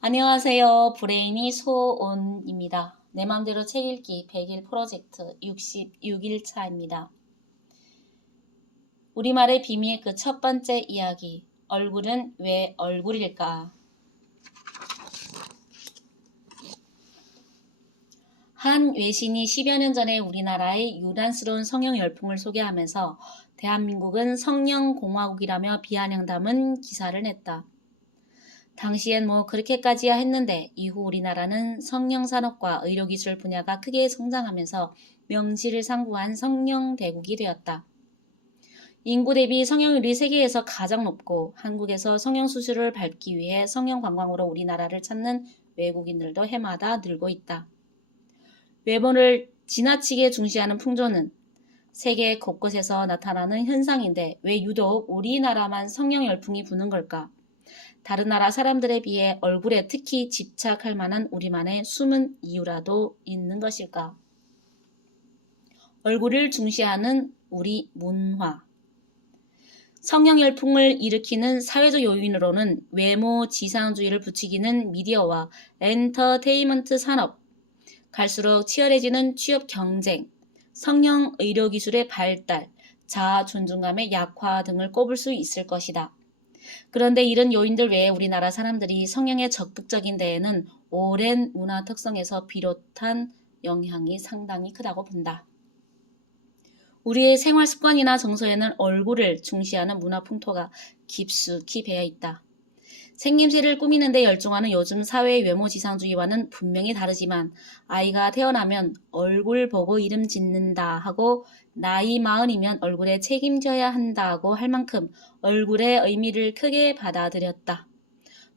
안녕하세요. 브레인이 소온입니다. 내 맘대로 책 읽기 100일 프로젝트 66일차입니다. 우리말의 비밀 그 첫 번째 이야기. 얼굴은 왜 얼굴일까? 한 외신이 10여 년 전에 우리나라의 유난스러운 성형 열풍을 소개하면서 대한민국은 성형공화국이라며 비아냥 담은 기사를 냈다. 당시엔 뭐 그렇게까지야 했는데 이후 우리나라는 성형산업과 의료기술 분야가 크게 성장하면서 명실을 상부한 성형대국이 되었다. 인구 대비 성형률이 세계에서 가장 높고 한국에서 성형수술을 밟기 위해 성형관광으로 우리나라를 찾는 외국인들도 해마다 늘고 있다. 외모를 지나치게 중시하는 풍조는 세계 곳곳에서 나타나는 현상인데 왜 유독 우리나라만 성형 열풍이 부는 걸까? 다른 나라 사람들에 비해 얼굴에 특히 집착할 만한 우리만의 숨은 이유라도 있는 것일까? 얼굴을 중시하는 우리 문화. 성형 열풍을 일으키는 사회적 요인으로는 외모 지상주의를 부추기는 미디어와 엔터테인먼트 산업, 갈수록 치열해지는 취업 경쟁, 성형 의료기술의 발달, 자아 존중감의 약화 등을 꼽을 수 있을 것이다. 그런데 이런 요인들 외에 우리나라 사람들이 성형에 적극적인 데에는 오랜 문화 특성에서 비롯한 영향이 상당히 크다고 본다. 우리의 생활 습관이나 정서에는 얼굴을 중시하는 문화 풍토가 깊숙이 배어 있다. 생김새를 꾸미는 데 열중하는 요즘 사회의 외모 지상주의와는 분명히 다르지만 아이가 태어나면 얼굴 보고 이름 짓는다 하고 나이 40이면 얼굴에 책임져야 한다고 할 만큼 얼굴의 의미를 크게 받아들였다.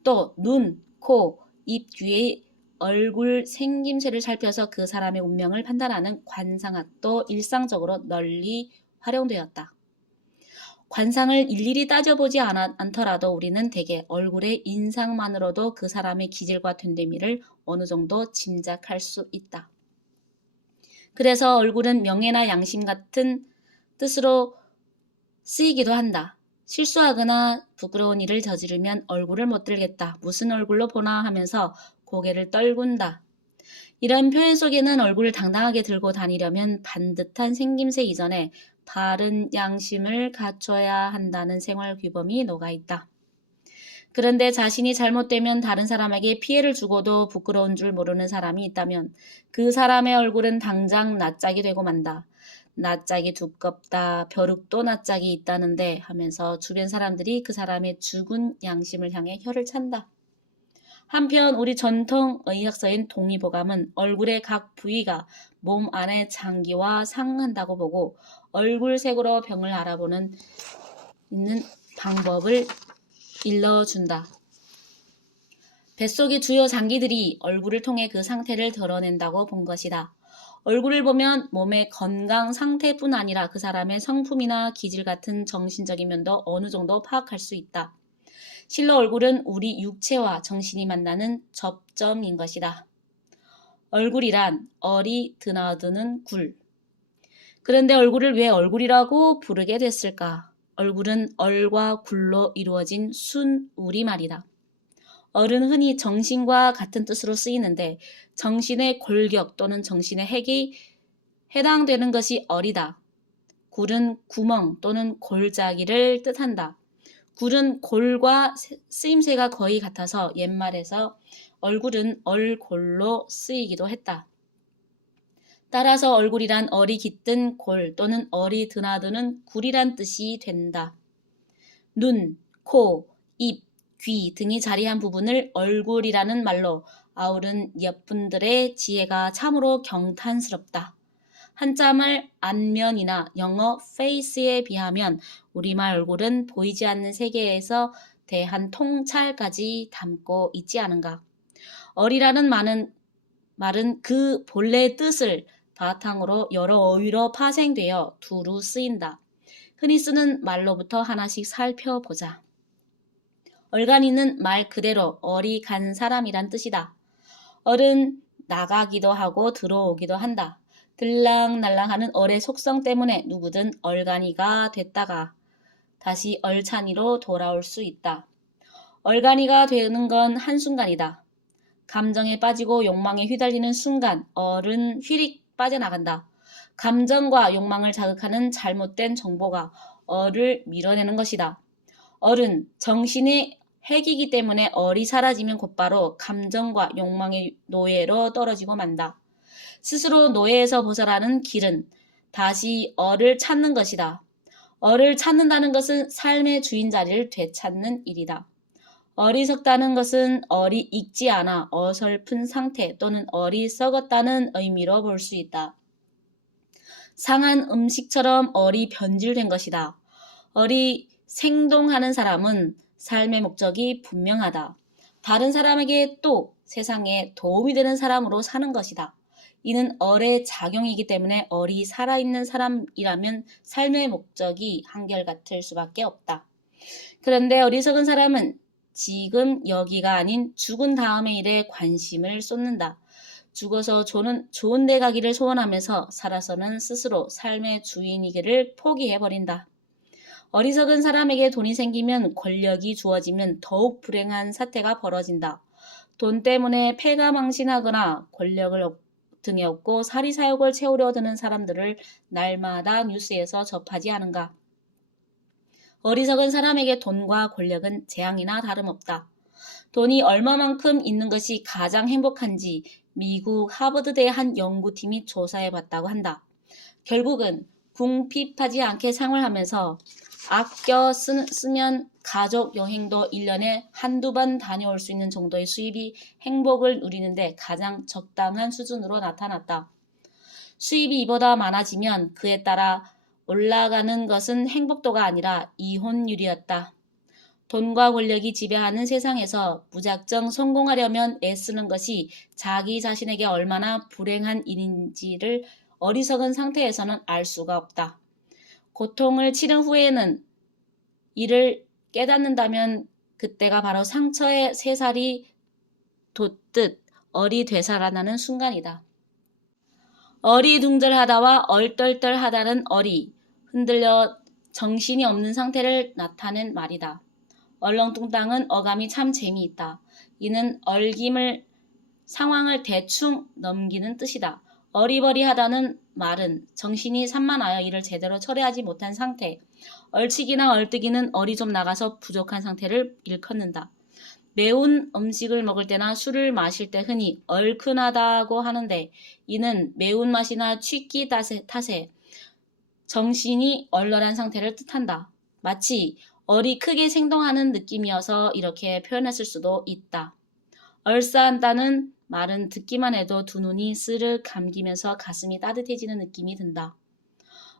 또 눈, 코, 입 뒤의 얼굴 생김새를 살펴서 그 사람의 운명을 판단하는 관상학도 일상적으로 널리 활용되었다. 관상을 일일이 따져보지 않더라도 우리는 대개 얼굴의 인상만으로도 그 사람의 기질과 된대미를 어느 정도 짐작할 수 있다. 그래서 얼굴은 명예나 양심 같은 뜻으로 쓰이기도 한다. 실수하거나 부끄러운 일을 저지르면 얼굴을 못 들겠다. 무슨 얼굴로 보나 하면서 고개를 떨군다. 이런 표현 속에는 얼굴을 당당하게 들고 다니려면 반듯한 생김새 이전에 바른 양심을 갖춰야 한다는 생활 규범이 녹아있다. 그런데 자신이 잘못되면 다른 사람에게 피해를 주고도 부끄러운 줄 모르는 사람이 있다면 그 사람의 얼굴은 당장 낯짝이 되고 만다. 낯짝이 두껍다, 벼룩도 낯짝이 있다는데 하면서 주변 사람들이 그 사람의 죽은 양심을 향해 혀를 찬다. 한편 우리 전통 의학서인 동의보감은 얼굴의 각 부위가 몸 안의 장기와 상응한다고 보고 얼굴색으로 병을 알아보는 있는 방법을 일러준다. 뱃속의 주요 장기들이 얼굴을 통해 그 상태를 드러낸다고 본 것이다. 얼굴을 보면 몸의 건강 상태뿐 아니라 그 사람의 성품이나 기질 같은 정신적인 면도 어느 정도 파악할 수 있다. 실로 얼굴은 우리 육체와 정신이 만나는 접점인 것이다. 얼굴이란 얼이 드나드는 굴. 그런데 얼굴을 왜 얼굴이라고 부르게 됐을까? 얼굴은 얼과 굴로 이루어진 순 우리말이다. 얼은 흔히 정신과 같은 뜻으로 쓰이는데 정신의 골격 또는 정신의 핵이 해당되는 것이 얼이다. 굴은 구멍 또는 골짜기를 뜻한다. 굴은 골과 쓰임새가 거의 같아서 옛말에서 얼굴은 얼골로 쓰이기도 했다. 따라서 얼굴이란 얼이 깃든 골 또는 얼이 드나드는 굴이란 뜻이 된다. 눈, 코, 입, 귀 등이 자리한 부분을 얼굴이라는 말로 아우른 옛분들의 지혜가 참으로 경탄스럽다. 한자말 안면이나 영어 face에 비하면 우리말 얼굴은 보이지 않는 세계에서 대한 통찰까지 담고 있지 않은가. 얼이라는 말은 그 본래의 뜻을 바탕으로 여러 어휘로 파생되어 두루 쓰인다. 흔히 쓰는 말로부터 하나씩 살펴보자. 얼간이는 말 그대로 얼이 간 사람이란 뜻이다. 얼은 나가기도 하고 들어오기도 한다. 들랑날랑하는 얼의 속성 때문에 누구든 얼간이가 됐다가 다시 얼찬이로 돌아올 수 있다. 얼간이가 되는 건 한순간이다. 감정에 빠지고 욕망에 휘달리는 순간 얼은 휘릭 빠져나간다. 감정과 욕망을 자극하는 잘못된 정보가 얼을 밀어내는 것이다. 얼은 정신의 핵이기 때문에 얼이 사라지면 곧바로 감정과 욕망의 노예로 떨어지고 만다. 스스로 노예에서 벗어나는 길은 다시 얼을 찾는 것이다. 얼을 찾는다는 것은 삶의 주인 자리를 되찾는 일이다. 어리석다는 것은 얼이 익지 않아 어설픈 상태 또는 얼이 썩었다는 의미로 볼 수 있다. 상한 음식처럼 얼이 변질된 것이다. 얼이 생동하는 사람은 삶의 목적이 분명하다. 다른 사람에게 또 세상에 도움이 되는 사람으로 사는 것이다. 이는 얼의 작용이기 때문에 얼이 살아있는 사람이라면 삶의 목적이 한결같을 수밖에 없다. 그런데 어리석은 사람은 지금 여기가 아닌 죽은 다음의 일에 관심을 쏟는다. 죽어서 좋은 데 가기를 소원하면서 살아서는 스스로 삶의 주인이기를 포기해버린다. 어리석은 사람에게 돈이 생기면 권력이 주어지면 더욱 불행한 사태가 벌어진다. 돈 때문에 패가망신하거나 권력을 등에 업고 사리사욕을 채우려 드는 사람들을 날마다 뉴스에서 접하지 않은가. 어리석은 사람에게 돈과 권력은 재앙이나 다름없다. 돈이 얼마만큼 있는 것이 가장 행복한지 미국 하버드대 한 연구팀이 조사해봤다고 한다. 결국은 궁핍하지 않게 생활하면서 아껴 쓰면 가족 여행도 1년에 한두 번 다녀올 수 있는 정도의 수입이 행복을 누리는데 가장 적당한 수준으로 나타났다. 수입이 이보다 많아지면 그에 따라 올라가는 것은 행복도가 아니라 이혼율이었다. 돈과 권력이 지배하는 세상에서 무작정 성공하려면 애쓰는 것이 자기 자신에게 얼마나 불행한 일인지를 어리석은 상태에서는 알 수가 없다. 고통을 치른 후에는 이를 깨닫는다면 그때가 바로 상처의 새살이 돋듯 얼이 되살아나는 순간이다. 어리둥절하다와 얼떨떨하다는 얼이 흔들려 정신이 없는 상태를 나타낸 말이다. 얼렁뚱땅은 어감이 참 재미있다. 이는 얼김을 상황을 대충 넘기는 뜻이다. 어리버리하다는 말은 정신이 산만하여 일을 제대로 처리하지 못한 상태, 얼치기나 얼뜨기는 얼이 좀 나가서 부족한 상태를 일컫는다. 매운 음식을 먹을 때나 술을 마실 때 흔히 얼큰하다고 하는데 이는 매운맛이나 취기 탓에 정신이 얼얼한 상태를 뜻한다. 마치 얼이 크게 생동하는 느낌이어서 이렇게 표현했을 수도 있다. 얼싸한다는 말은 듣기만 해도 두 눈이 스르 감기면서 가슴이 따뜻해지는 느낌이 든다.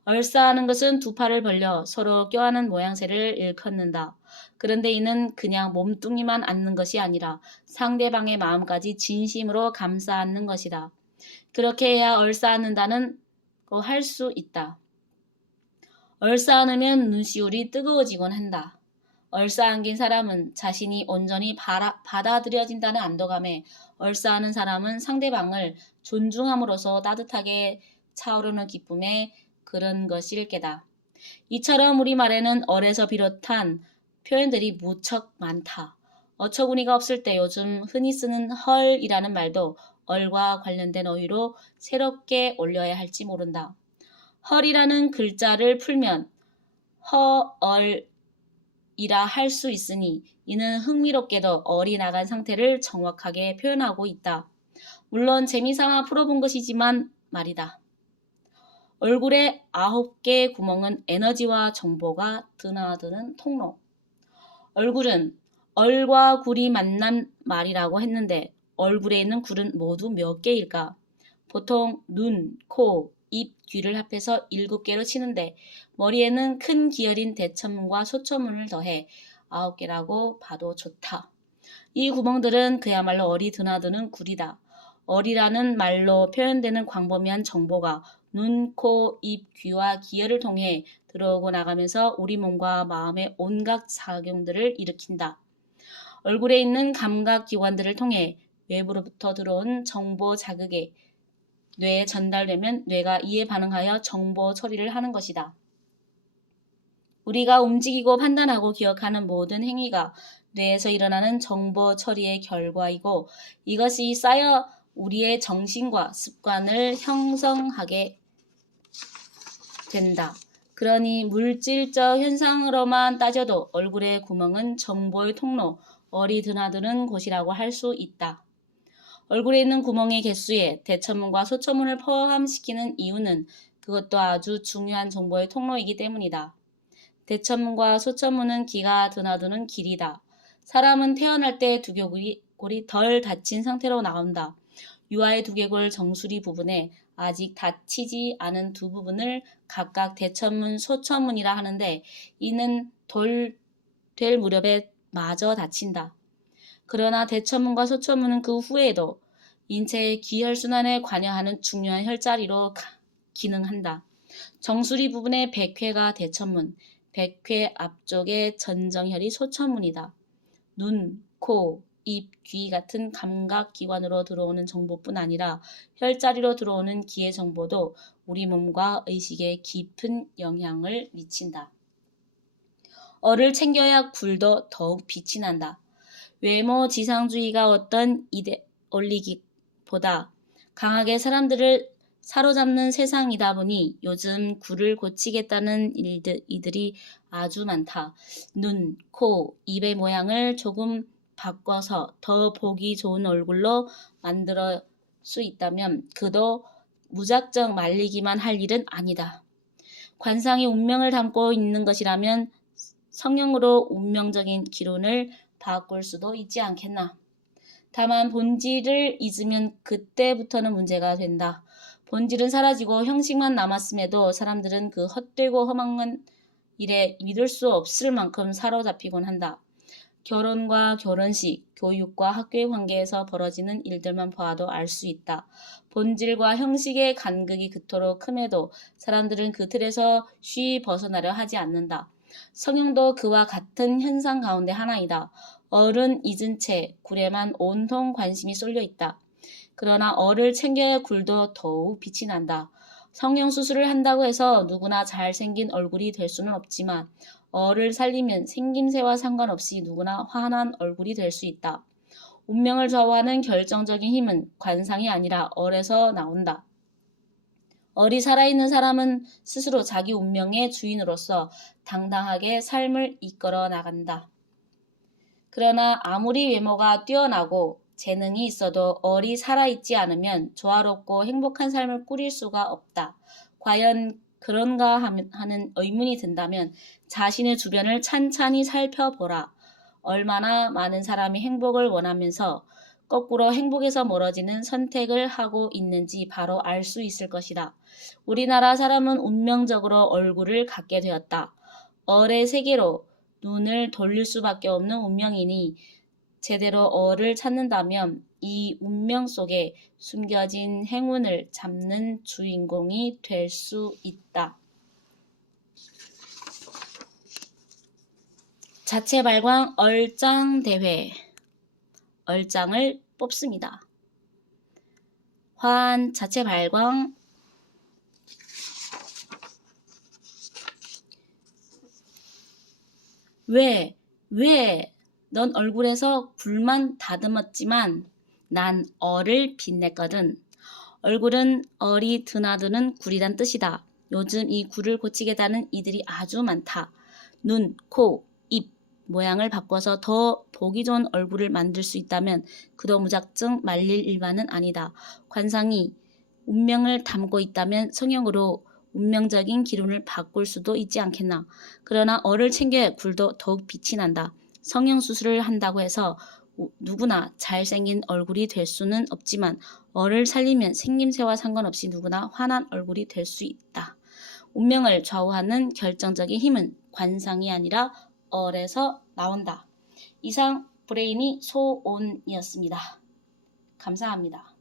얼싸하는 것은 두 팔을 벌려 서로 껴안은 모양새를 일컫는다. 그런데 이는 그냥 몸뚱이만 안는 것이 아니라 상대방의 마음까지 진심으로 감싸 안는 것이다. 그렇게 해야 얼싸안는다는 거 할 수 있다. 얼싸안으면 눈시울이 뜨거워지곤 한다. 얼싸안긴 사람은 자신이 온전히 받아들여진다는 안도감에 얼싸하는 사람은 상대방을 존중함으로써 따뜻하게 차오르는 기쁨에 그런 것일 게다. 이처럼 우리말에는 얼에서 비롯한 표현들이 무척 많다. 어처구니가 없을 때 요즘 흔히 쓰는 헐이라는 말도 얼과 관련된 어휘로 새롭게 올려야 할지 모른다. 헐이라는 글자를 풀면 허얼이라 할 수 있으니 이는 흥미롭게도 얼이 나간 상태를 정확하게 표현하고 있다. 물론 재미삼아 풀어본 것이지만 말이다. 얼굴에 9개의 구멍은 에너지와 정보가 드나드는 통로. 얼굴은 얼과 굴이 만난 말이라고 했는데 얼굴에 있는 굴은 모두 몇 개일까? 보통 눈, 코, 입, 귀를 합해서 7개로 치는데 머리에는 큰 기혈인 대천문과 소천문을 더해 9개라고 봐도 좋다. 이 구멍들은 그야말로 얼이 드나드는 굴이다. 얼이라는 말로 표현되는 광범위한 정보가 눈, 코, 입, 귀와 기혈을 통해 들어오고 나가면서 우리 몸과 마음의 온갖 작용들을 일으킨다. 얼굴에 있는 감각기관들을 통해 외부로부터 들어온 정보 자극에 뇌에 전달되면 뇌가 이에 반응하여 정보 처리를 하는 것이다. 우리가 움직이고 판단하고 기억하는 모든 행위가 뇌에서 일어나는 정보 처리의 결과이고 이것이 쌓여 우리의 정신과 습관을 형성하게 된다. 그러니 물질적 현상으로만 따져도 얼굴의 구멍은 정보의 통로, 얼이 드나드는 곳이라고 할 수 있다. 얼굴에 있는 구멍의 개수에 대천문과 소천문을 포함시키는 이유는 그것도 아주 중요한 정보의 통로이기 때문이다. 대천문과 소천문은 기가 드나드는 길이다. 사람은 태어날 때 두개골이 덜 다친 상태로 나온다. 유아의 두개골 정수리 부분에 아직 다치지 않은 두 부분을 각각 대천문, 소천문이라 하는데 이는 될 무렵에 마저 다친다. 그러나 대천문과 소천문은 그 후에도 인체의 기혈순환에 관여하는 중요한 혈자리로 기능한다. 정수리 부분의 백회가 대천문, 백회 앞쪽의 전정혈이 소천문이다. 눈, 코, 입, 귀 같은 감각기관으로 들어오는 정보뿐 아니라 혈자리로 들어오는 기의 정보도 우리 몸과 의식에 깊은 영향을 미친다. 얼을 챙겨야 굴도 더욱 빛이 난다. 외모 지상주의가 어떤 이데올로기보다 강하게 사람들을 사로잡는 세상이다 보니 요즘 굴을 고치겠다는 이들이 아주 많다. 눈, 코, 입의 모양을 조금 바꿔서 더 보기 좋은 얼굴로 만들 수 있다면 그도 무작정 말리기만 할 일은 아니다. 관상이 운명을 담고 있는 것이라면 성령으로 운명적인 기운을 바꿀 수도 있지 않겠나. 다만 본질을 잊으면 그때부터는 문제가 된다. 본질은 사라지고 형식만 남았음에도 사람들은 그 헛되고 허망한 일에 믿을 수 없을 만큼 사로잡히곤 한다. 결혼과 결혼식, 교육과 학교의 관계에서 벌어지는 일들만 봐도 알 수 있다. 본질과 형식의 간극이 그토록 큼에도 사람들은 그 틀에서 쉬이 벗어나려 하지 않는다. 성형도 그와 같은 현상 가운데 하나이다. 얼은 잊은 채 굴에만 온통 관심이 쏠려 있다. 그러나 얼을 챙겨야 굴도 더욱 빛이 난다. 성형수술을 한다고 해서 누구나 잘생긴 얼굴이 될 수는 없지만 얼을 살리면 생김새와 상관없이 누구나 환한 얼굴이 될 수 있다. 운명을 좌우하는 결정적인 힘은 관상이 아니라 얼에서 나온다. 얼이 살아있는 사람은 스스로 자기 운명의 주인으로서 당당하게 삶을 이끌어 나간다. 그러나 아무리 외모가 뛰어나고 재능이 있어도 얼이 살아있지 않으면 조화롭고 행복한 삶을 꾸릴 수가 없다. 과연 그런가 하는 의문이 든다면 자신의 주변을 찬찬히 살펴보라. 얼마나 많은 사람이 행복을 원하면서 거꾸로 행복에서 멀어지는 선택을 하고 있는지 바로 알 수 있을 것이다. 우리나라 사람은 운명적으로 얼굴을 갖게 되었다. 얼의 세계로 눈을 돌릴 수밖에 없는 운명이니 제대로 얼을 찾는다면 이 운명 속에 숨겨진 행운을 잡는 주인공이 될 수 있다. 자체 발광 얼짱 대회. 얼짱을 뽑습니다. 화한 자체 발광 왜? 넌 얼굴에서 굴만 다듬었지만 난 얼을 빛냈거든. 얼굴은 얼이 드나드는 굴이란 뜻이다. 요즘 이 굴을 고치겠다는 이들이 아주 많다. 눈, 코, 입 모양을 바꿔서 더 보기 좋은 얼굴을 만들 수 있다면 그도 무작정 말릴 일만은 아니다. 관상이 운명을 담고 있다면 성형으로 운명적인 기운을 바꿀 수도 있지 않겠나. 그러나 얼을 챙겨야 굴도 더욱 빛이 난다. 성형수술을 한다고 해서 누구나 잘생긴 얼굴이 될 수는 없지만 얼을 살리면 생김새와 상관없이 누구나 환한 얼굴이 될 수 있다. 운명을 좌우하는 결정적인 힘은 관상이 아니라 얼에서 나온다. 이상 브레인이 소온이었습니다. 감사합니다.